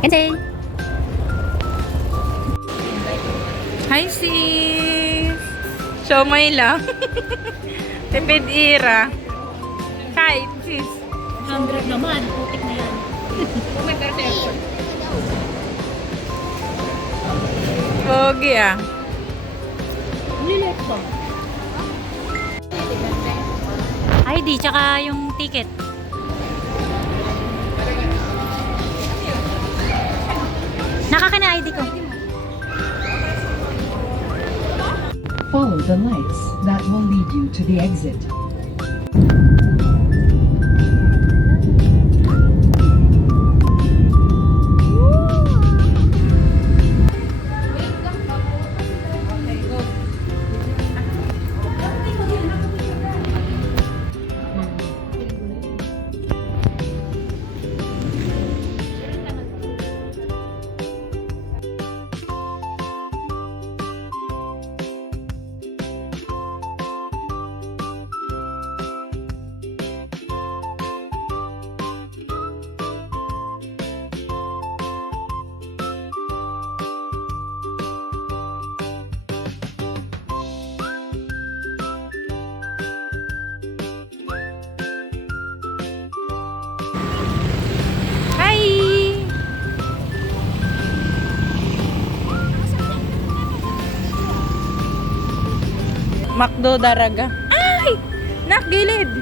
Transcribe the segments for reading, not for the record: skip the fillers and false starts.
Kenzie! Hi sis! Siomay lang. Tipid Ira. Kahit sis. 100 naman, putik na yan. May perte effort. Pogi ah. Lilit ba? ID, tsaka yung ticket. Nakaka na ID ko. Follow the lights that will lead you to the exit. Hi! Makdo Daraga. Ay! Nakgilid!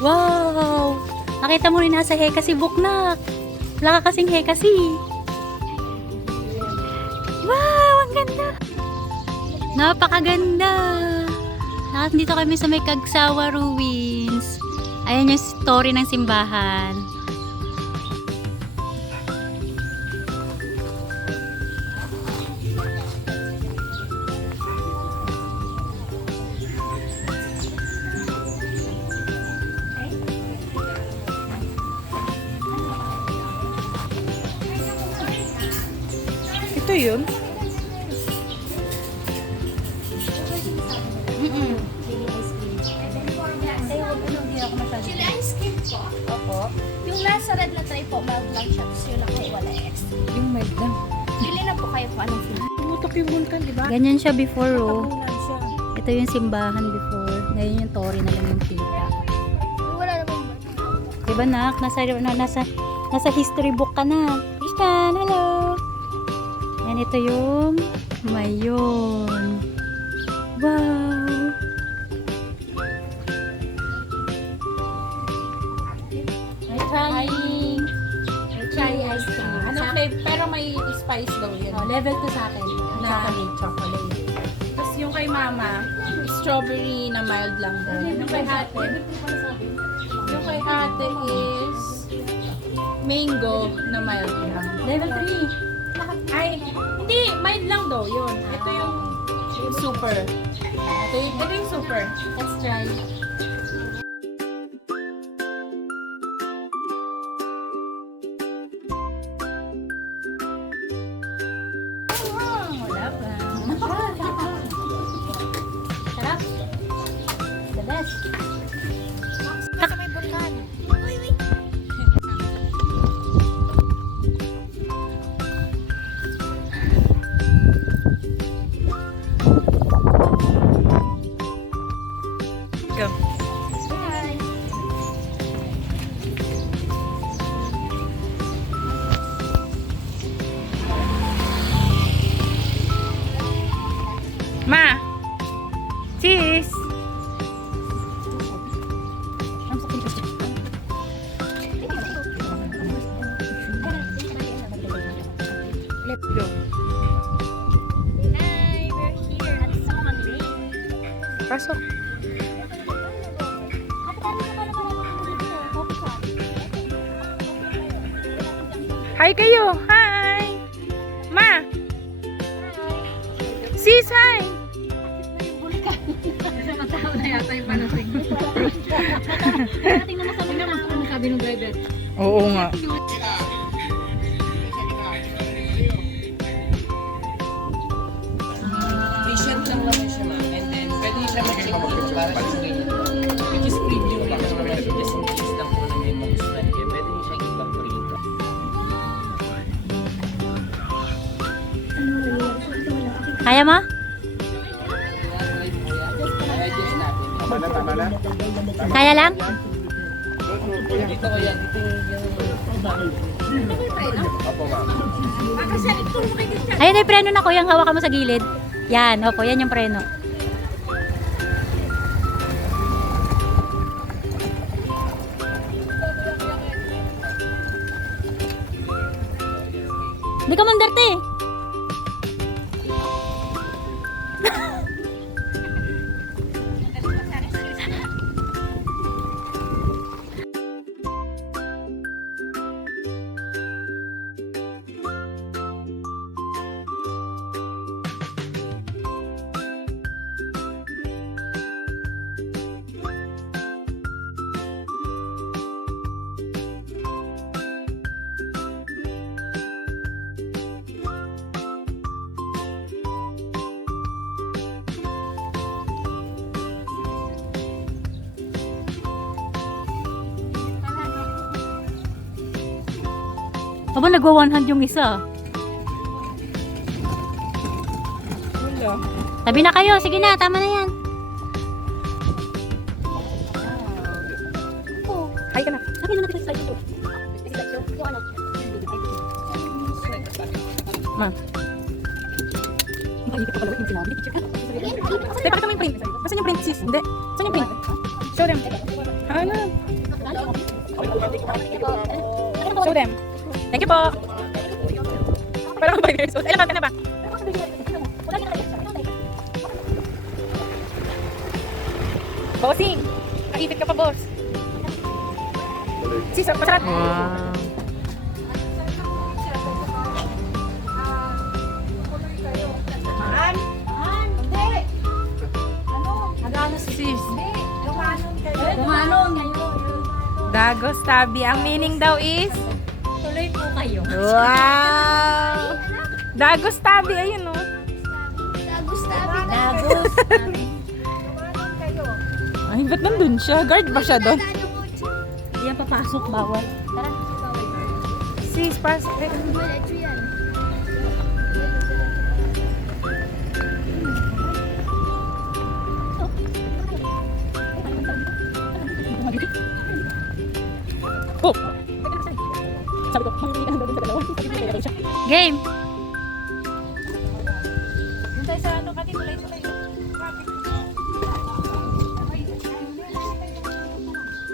Wow! Nakita mo rin nasa Hekasi Buknak. Wala ka kasing Hekasi. Wow! Ang ganda! Napakaganda! Nandito kami sa may Kagsawa Ruins. Ayan yung story ng simbahan. Ito yun. Chili ice cream po. Opo. Yung nasa red na tray po, mild lang siya. Tapos yun ako wala extra. Yung mild lang. Pili na po kayo kung anong flavor. Tumutok yung vulkan, di ba? Ganyan siya before, oh. Tabunan siya. Ito yung simbahan before. Ngayon yung Tori na lang yung kita. Wala namang Diba, nak? Nasa history book ka na. Christian, hello! Yan, ito yung mayon. Wow! trying. Try ice cream. Ano flavor? Pero may spice daw yun. Oh, level 2 sa akin. Na chocolate. Tapos yung kay mama, strawberry na mild lang daw. Yung kay ate is mango na mild lang. Level 3. Ay, hindi, mild lang daw yun. Ito yung super. Ito yung super. Let's try. Wala pa. Sarap. The best. Sa may bulkan. Go. Bye. Ma! Cheese! Let's go. Pasok. Hi kayo. Hi. Ma. Sis, hi. Oo nga. Patient lang naman siya, ma'am. And then, pwede siya mag-check in para sa ngayon. Which is preview lang. Just in case lang po na may magustuhan kayo. Pwede niyo siyang ibang prito. Kaya mo? I-adjust natin. Kaya lang? Dito ko yan. Dito yung... Opo, ma'am. Ayun, ay preno na kuya, hawakan mo sa gilid. Yan, opo, yan yung preno. Hindi ka mandarte. Aba, nagwa 100 yung isa. Wala. Tabi na kayo, sige na, tama na yan. Hi ka na. Sabi na natin sa ito. Ma. Tay, pakita mo yung print. Saan yung print, sis? Hindi. Saan yung print? Show them. Ano? Show them. Thank you po. Parang 5 years old. Ilan ka na ba? Bossing! Kaipit ka pa, boss. Sis, masarap. Wow. Sis. Kumanon. Dagos tabi. Ang meaning daw is? Tuloy po kayo. Wow! Dagos tabi. Ayun, no? Dagos tabi. Dagos. Ay, ba't nandun siya? Guard ba siya doon? Hindi yan papasok, bawal. Tara. Sis, pasok. Diretso yan. Oh! Sabi ko, hindi ka nandun sa dalawa. Sabi ko, kaya daw siya. Game.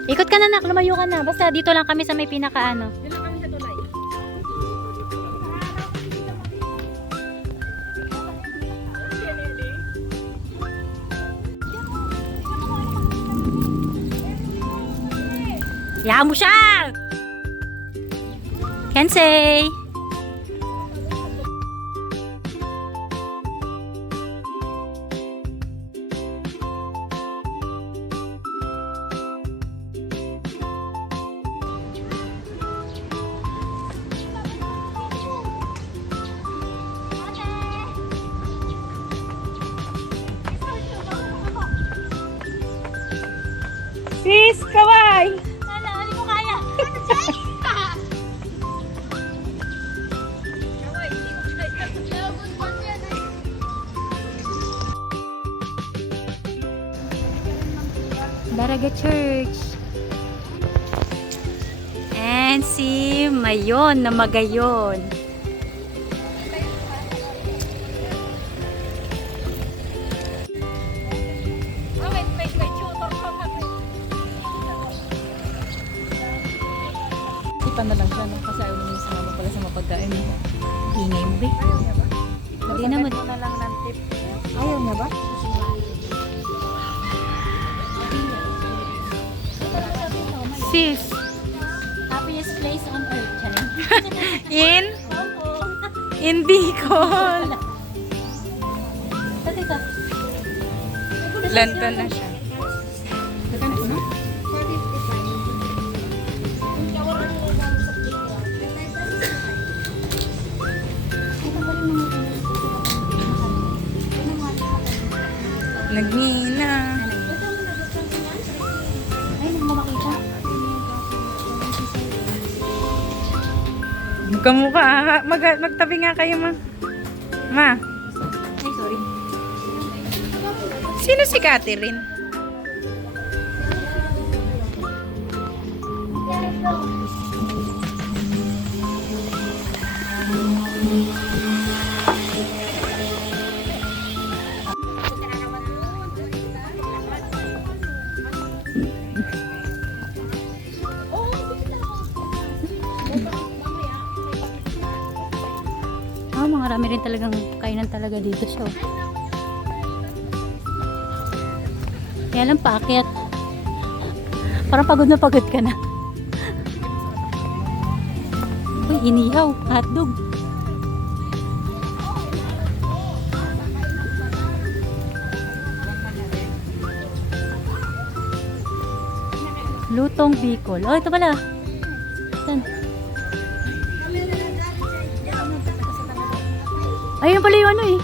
Ikot ka na, nak. Lumayo ka na. Basta dito lang kami sa may pinakaano. Hayaan mo siya! Kensei! Sis, kaway! Hindi ko kaya. Daraga Church. And si Mayon na Magayon. Sipan na lang siya, no? Kasi ayaw naman sa mama pala sa mapagkain. Ingay mo, be. Hindi naman. na lang ng tip. Ayaw na ba? sis? Happiest place on earth. Charing. In Bicol. Tati ka. Lantan na siya. Nagmina. Ay, nang makita. Magkamukha. Magtabi nga kayo, ma. Ma. Ay, sorry. Sino si Catherine? Marami rin talagang kainan talaga dito siya. Kaya lang paakyat. Parang pagod na pagod ka na. Uy, inihaw, hotdog. Lutong Bicol. Oh, ito pala. Saan? Ayun pala yung ano eh.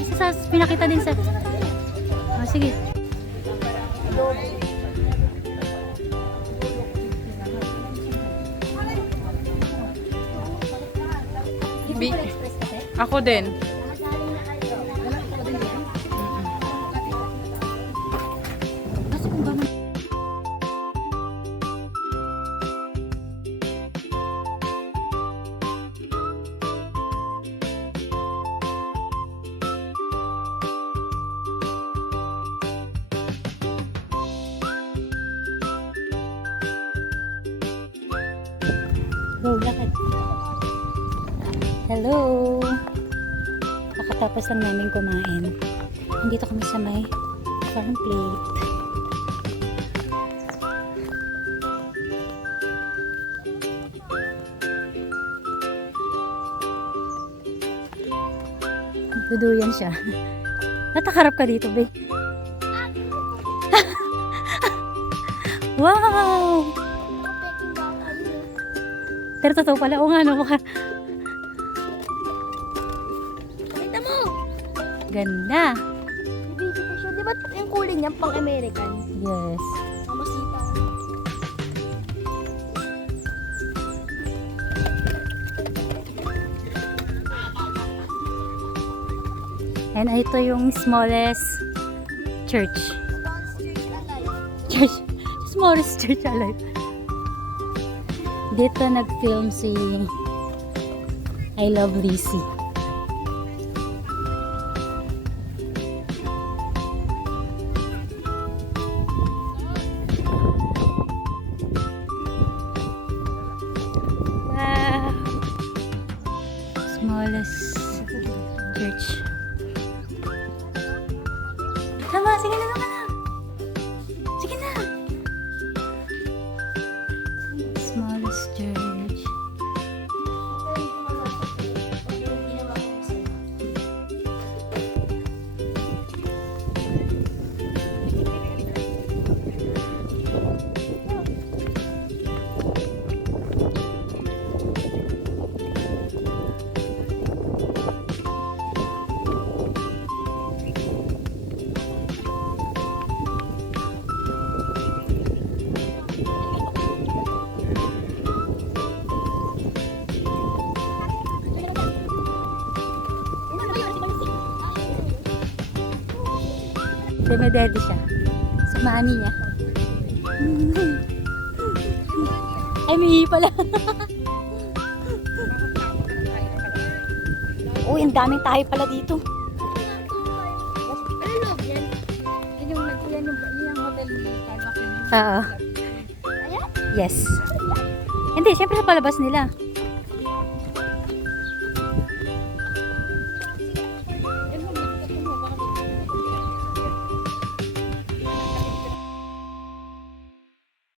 Isa sa pinakita din sa... Oh, sige. Ako din. Go, lakad. Hello! Kakatapos lang namin kumain. Nandito kami sa may farm plate. Duduyan siya. Natakarap ka dito, be. Wow! Pero totoo pala. O nga, no? Kita mo! Ganda. Vegetation. Di ba yung kulay niya pang American? Yes. Mamasita. And ito yung smallest church. Church. Smallest church alive. Dito nag-film si I Love Lizzy. Wow! Smallest church. Tama, sige na naman na. Sige na. Smallest church. Demedede siya. Sa mani niya. Ay, may pala. Uy, ang daming tayo pala dito. Ano loob yan? Yan yung hotel ni Carlo. Oo. Yes. Hindi, syempre sa palabas nila.